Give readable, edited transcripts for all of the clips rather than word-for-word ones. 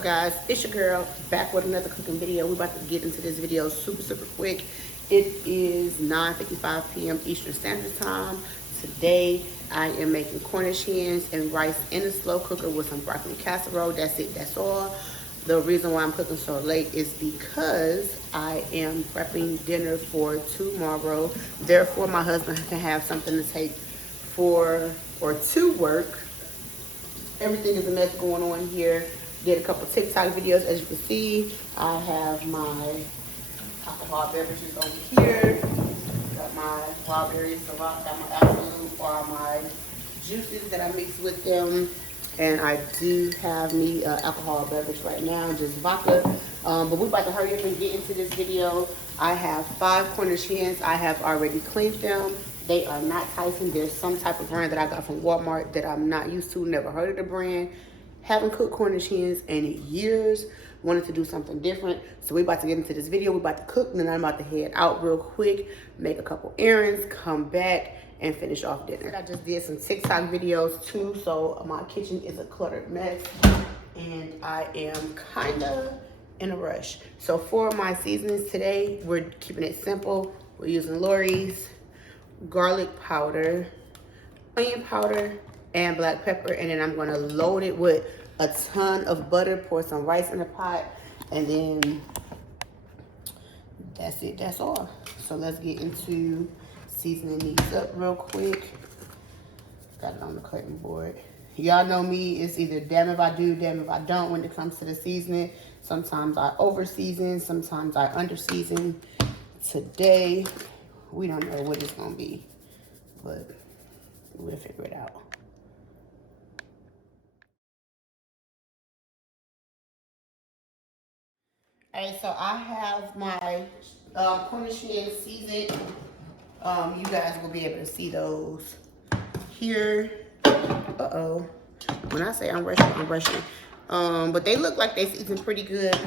up, guys? It's your girl back with another cooking video. We're about to get into this video super quick. It is 9:55 p.m. Eastern Standard Time. Today I am making Cornish hens and rice in a slow cooker with some broccoli casserole. That's it, that's all. The reason why I'm cooking so late is because I am prepping dinner for tomorrow. Therefore, my husband can have something to take for or to work. Everything is a mess going on here. Did a couple TikTok videos. As you can see, I have my alcohol beverages over here. Got my wild berry Ciroc, got my Absolute, or my juices that I mix with them. And I do have me alcohol beverage right now, just vodka. But we're about to hurry up and get into this video. I have 5 Cornish hens. I have already cleaned them. They are not Tyson. There's some type of brand that I got from Walmart that I'm not used to. Never heard of the brand. Haven't cooked Cornish hens in years. Wanted to do something different. So we're about to get into this video. We're about to cook, and then I'm about to head out real quick, make a couple errands, come back, and finish off dinner. I just did some TikTok videos too, so my kitchen is a cluttered mess, and I am kind of in a rush. So for my seasonings today, we're keeping it simple. We're using Lawry's garlic powder, onion powder, and black pepper, and then I'm gonna load it with a ton of butter, pour some rice in the pot, and then that's it, that's all. So let's get into seasoning these up real quick. Got it on the cutting board. Y'all know me, it's either damn if I do, damn if I don't when it comes to the seasoning. Sometimes I over season, sometimes I under season. Today, we don't know what it's gonna be, but we'll figure it out. All right, so I have my Cornish hens seasoned. You guys will be able to see those here. Uh-oh. When I say I'm rushing, I'm rushing. But they look like they seasoned pretty good.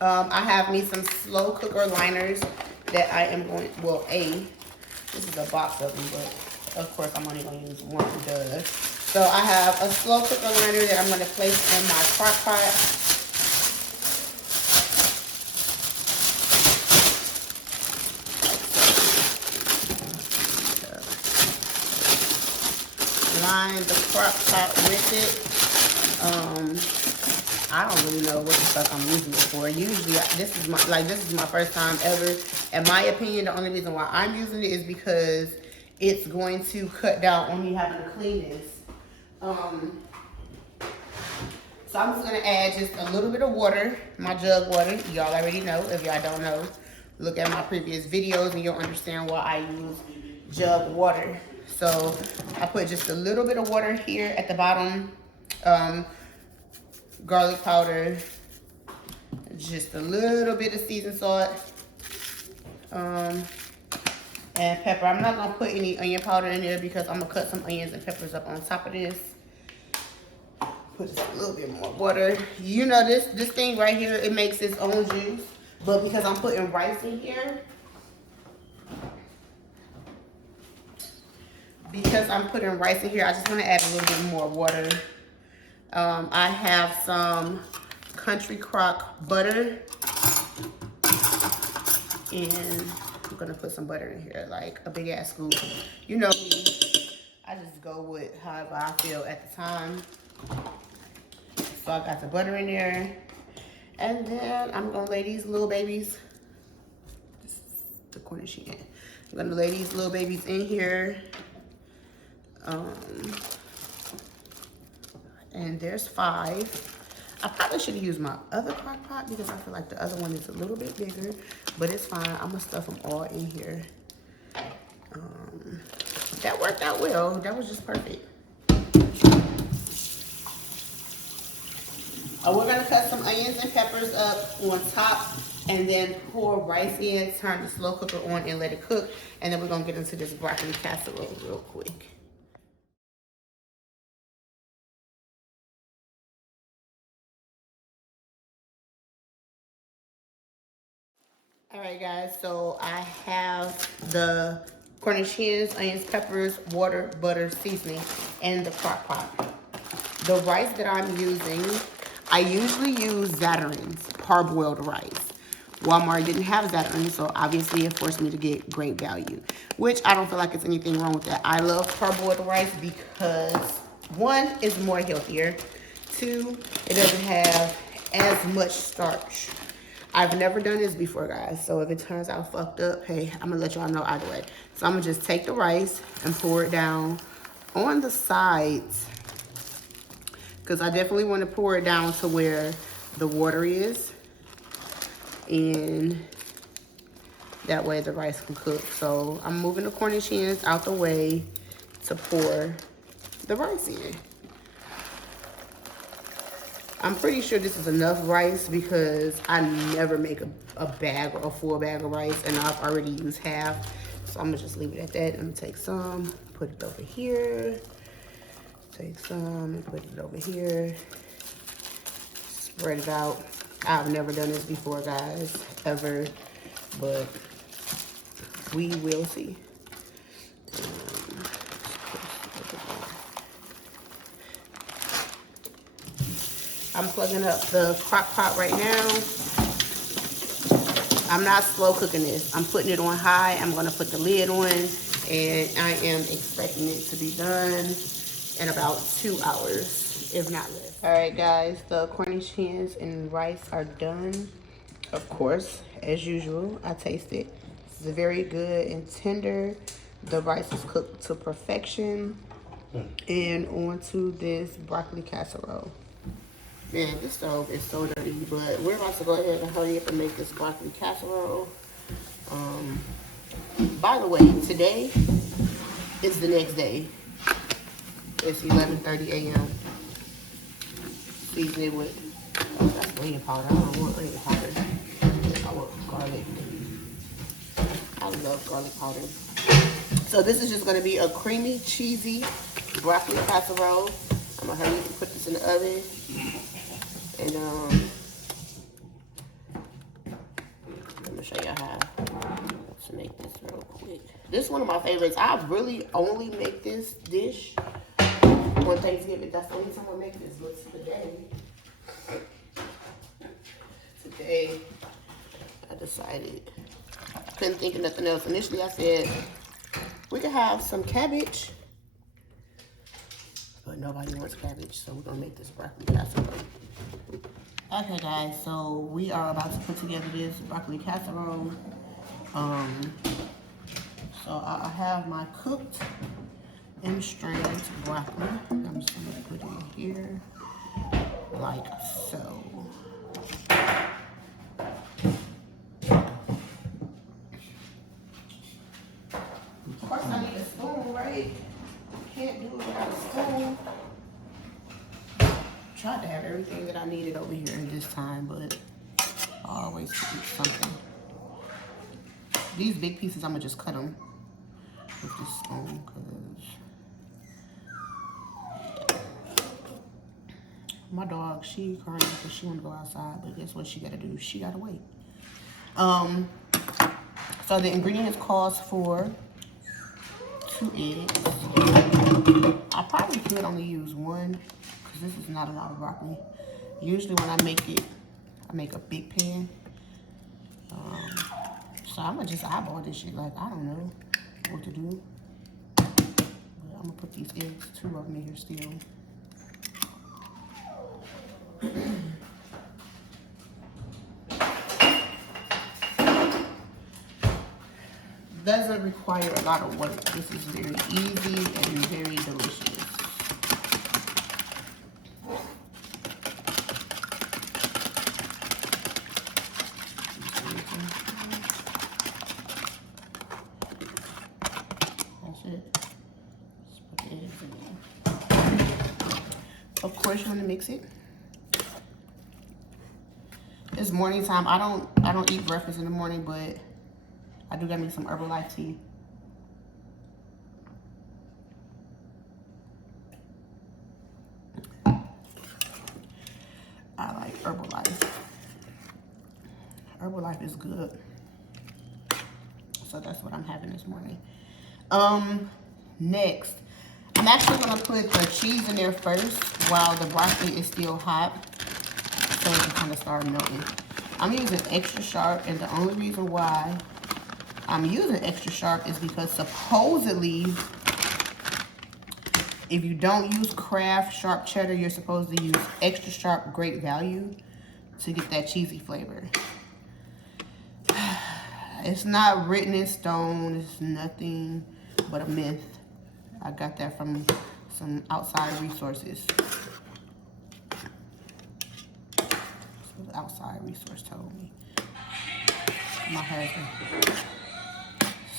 I have me some slow cooker liners that I am going, well, this is a box of them, but of course I'm only going to use one, duh. So I have a slow cooker liner that I'm going to place in my crock pot. Line the crock pot with it. I don't really know what the fuck I'm using it for. Usually, this is my first time ever. In my opinion, the only reason why I'm using it is because it's going to cut down on me having to clean this. So I'm just gonna add just a little bit of water, my jug water. Y'all already know. If y'all don't know, look at my previous videos and you'll understand why I use jug water. So I put just a little bit of water here at the bottom. Garlic powder, just a little bit of seasoned salt, and pepper. I'm not gonna put any onion powder in there because I'm gonna cut some onions and peppers up on top of this. Put just a little bit more water. You know this thing right here, it makes its own juice, but because I'm putting rice in here, I just want to add a little bit more water. I have some Country Crock butter, and I'm gonna put some butter in here, like a big ass scoop. You know me, I just go with however I feel at the time. So I got the butter in there, and then I'm gonna lay these little babies. This is the Cornish hen. I'm gonna lay these little babies in here. And there's 5. I probably should have used my other crock pot because I feel like the other one is a little bit bigger, but it's fine. I'm gonna stuff them all in here. That worked out well. That was just perfect. We're gonna cut some onions and peppers up on top and then pour rice in, turn the slow cooker on and let it cook. And then we're gonna get into this broccoli casserole real quick. All right, guys, so I have the Cornish hens, onions, peppers, water, butter, seasoning, and the crock pot. The rice that I'm using, I usually use Zatarain's parboiled rice. Walmart didn't have Zatarain, so obviously it forced me to get great value, which I don't feel like it's anything wrong with that. I love parboiled rice because, one, it's more healthier. Two, it doesn't have as much starch. I've never done this before, guys, so if it turns out fucked up, hey, I'm gonna let y'all know either way. So I'm gonna just take the rice and pour it down on the sides, because I definitely want to pour it down to where the water is, and that way the rice can cook. So I'm moving the Cornish hens out the way to pour the rice in. I'm pretty sure this is enough rice because I never make a bag or a full bag of rice, and I've already used half. So I'm gonna just leave it at that. I'm gonna take some, put it over here. Take some and put it over here. Spread it out. I've never done this before, guys, ever, but we will see. I'm plugging up the crock pot right now. I'm not slow cooking this. I'm putting it on high. I'm gonna put the lid on, and I am expecting it to be done in about 2 hours, if not less. All right, guys, the Cornish hens and rice are done. Of course, as usual, I taste it. It's very good and tender. The rice is cooked to perfection. And onto this broccoli casserole. Man, this stove is so dirty, but we're about to go ahead and hurry up and make this broccoli casserole. By the way, today is the next day. It's 11:30 a.m. Season it with, oh, that's onion powder. I don't want onion powder. I want garlic. I love garlic powder. So this is just gonna be a creamy, cheesy broccoli casserole. I'm gonna hurry up and put this in the oven. And I'm gonna show y'all how to make this real quick. This is one of my favorites. I really only make this dish on Thanksgiving. That's the only time I make this. But today I decided I couldn't think of nothing else. Initially I said we could have some cabbage, but nobody wants cabbage, so we're gonna make this broccoli casserole. Okay, guys, so we are about to put together this broccoli casserole. So I have my cooked and strained broccoli. I'm just gonna put it in here, like so. Of course, I need a spoon, right? Can't do it without a spoon. Tried to have everything that I needed over here this time, but I always forget something. These big pieces, I'm gonna just cut them with this spoon, cause my dog, she crying because she wanna go outside, but guess what she gotta do? She gotta wait. So the ingredients calls for 2 eggs. I probably could only use one, because this is not a lot of broccoli. Usually when I make it, I make a big pan. So I'm gonna just eyeball this shit, like I don't know what to do. But I'm gonna put these eggs, 2 of them in here still. Doesn't require a lot of work. This is very easy and very delicious. That's it. Just put the eggs in there. Of course, you want to mix it. It's morning time. I don't eat breakfast in the morning, but I do got me some Herbalife tea. I like Herbalife. Herbalife is good. So that's what I'm having this morning. Next, I'm actually gonna put the cheese in there first while the broccoli is still hot. kind of start melting. I'm using extra sharp, and the only reason why I'm using extra sharp is because supposedly, if you don't use Kraft sharp cheddar, you're supposed to use extra sharp great value to get that cheesy flavor. It's not written in stone. It's nothing but a myth. I got that from some outside resources. The outside resource told me. My husband.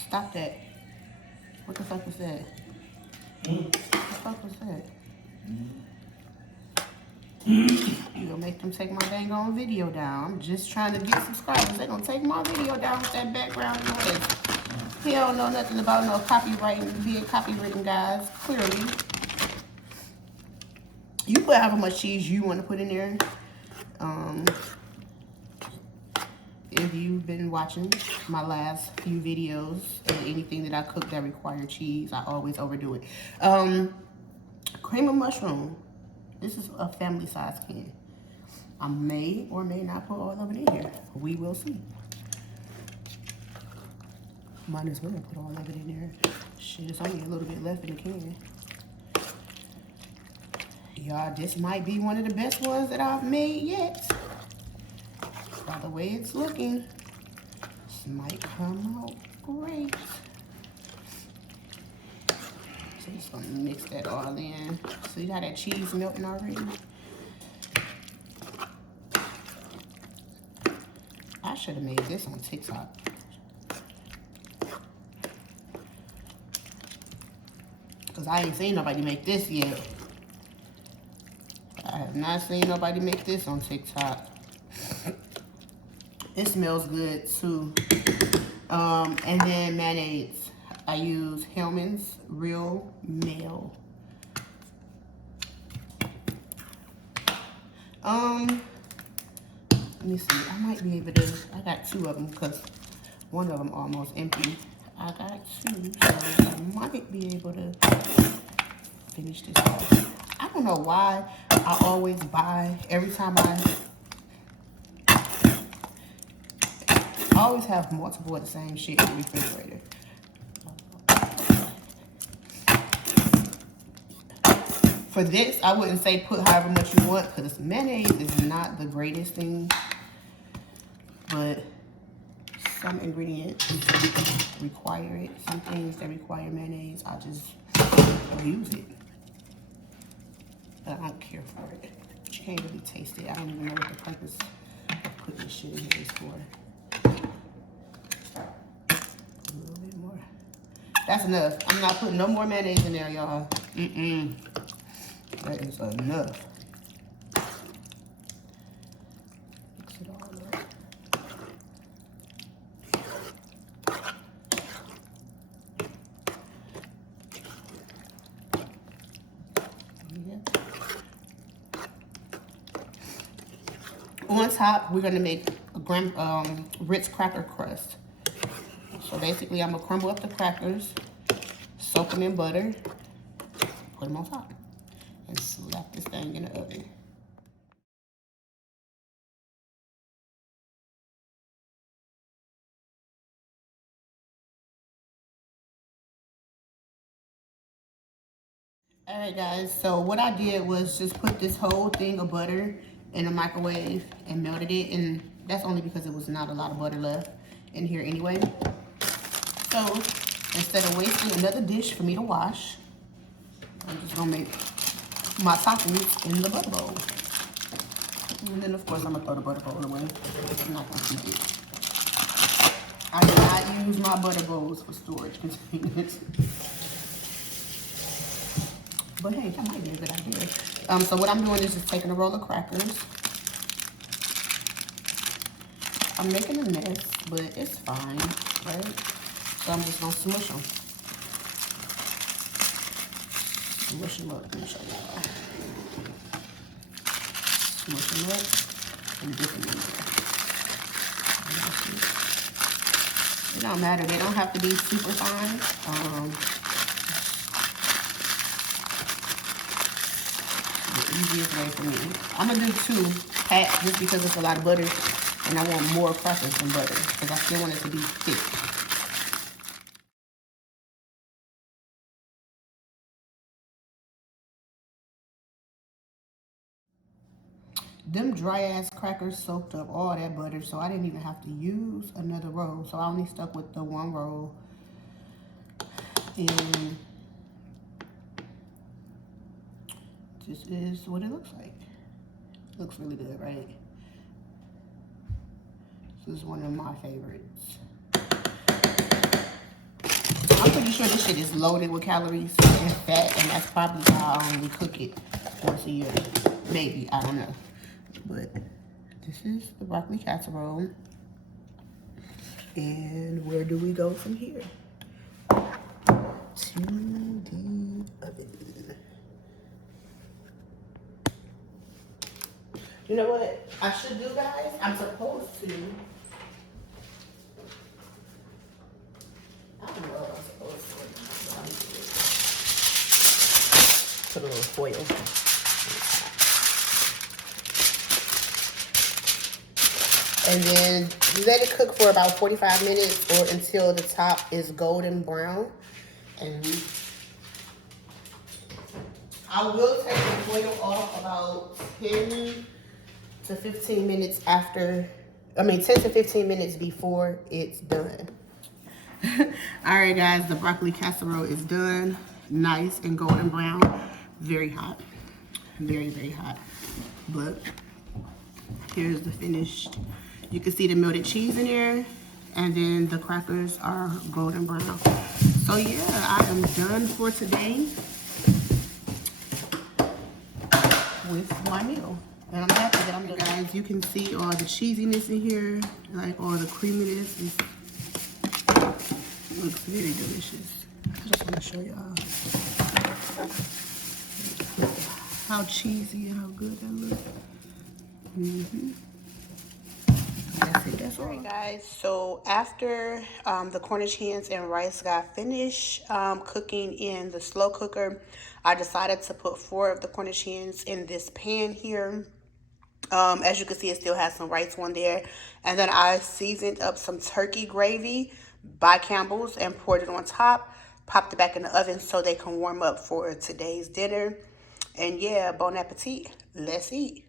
Stop that. What the fuck was that? What the fuck was that? You gonna make them take my dang on video down. I'm just trying to get subscribers. They gonna take my video down with that background noise. He don't know nothing about no copywriting, being copywritten, guys. Clearly. You put however much cheese you want to put in there. If you've been watching my last few videos, anything that I cook that require cheese, I always overdo it. Cream of mushroom. This is a family size can. I may or may not put all of it in here. We will see. Might as well put all of it in there. Shit, it's only a little bit left in the can. Y'all, this might be one of the best ones that I've made yet. By the way it's looking, this might come out great. So just gonna mix that all in. See how that cheese melting already? I should have made this on TikTok. Because I ain't seen nobody make this yet. I have not seen nobody make this on TikTok. It smells good too. And then mayonnaise. I use Hellmann's Real Mayo. Let me see. I might be able to. I got two of them because one of them almost empty. I got two, so I might be able to finish this off. I don't know why I always buy every time I always have multiple of the same shit in the refrigerator. For this, I wouldn't say put however much you want because mayonnaise is not the greatest thing. But some ingredients require it. Some things that require mayonnaise, I just use it. But I don't care for it. But you can't really taste it. I don't even know what the purpose of putting this shit in here is for. A little bit more. That's enough. I'm not putting no more mayonnaise in there, y'all. That is enough. Mix it all up. On top, we're gonna make a Ritz cracker crust. So basically, I'm gonna crumble up the crackers, soak them in butter, put them on top, and slap this thing in the oven. All right, guys, so what I did was just put this whole thing of butter in the microwave and melted it, and that's only because it was not a lot of butter left in here anyway. So instead of wasting another dish for me to wash, I'm just gonna make my toppings in the butter bowl. And then of course I'm gonna throw the butter bowl away. I'm not gonna keep it. I do not use my butter bowls for storage containers. But hey, that might be a good idea. So what I'm doing is just taking a roll of crackers. I'm making a mess, but it's fine, right? So I'm just gonna smush them. Smush them up. Let me show y'all. Smush them up and dip them in there. It don't matter. They don't have to be super fine. The easiest way for me. I'm gonna do two pack just because it's a lot of butter. And I want more crackers than butter because I still want it to be thick. Them dry ass crackers soaked up all that butter, so I didn't even have to use another roll. So I only stuck with the one roll. And this is what it looks like. Looks really good, right? This is one of my favorites. I'm pretty sure this shit is loaded with calories and fat, and that's probably why I only cook it once a year. Maybe, I don't know. But this is the broccoli casserole. And where do we go from here? To the oven. You know what I should do, guys? I'm supposed to. I don't know what I'm supposed to. Put a little foil. And then let it cook for about 45 minutes or until the top is golden brown. And I will take the foil off about 10 to 15 minutes after, 10 to 15 minutes before it's done. All right, guys, the broccoli casserole is done. Nice and golden brown. Very hot. Very, very hot. But here's the finished. You can see the melted cheese in there. And then the crackers are golden brown. So yeah, I am done for today with my meal. And I'm happy that I'm done. Guys, you can see all the cheesiness in here, like all the creaminess. It looks very delicious. I just want to show y'all how cheesy and how good that looks. That's all right, guys. So after the Cornish hens and rice got finished cooking in the slow cooker, I decided to put 4 of the Cornish hens in this pan here. As you can see, it still has some rice on there. And then I seasoned up some turkey gravy by Campbell's and poured it on top. Popped it back in the oven so they can warm up for today's dinner. And yeah, bon appetit. Let's eat.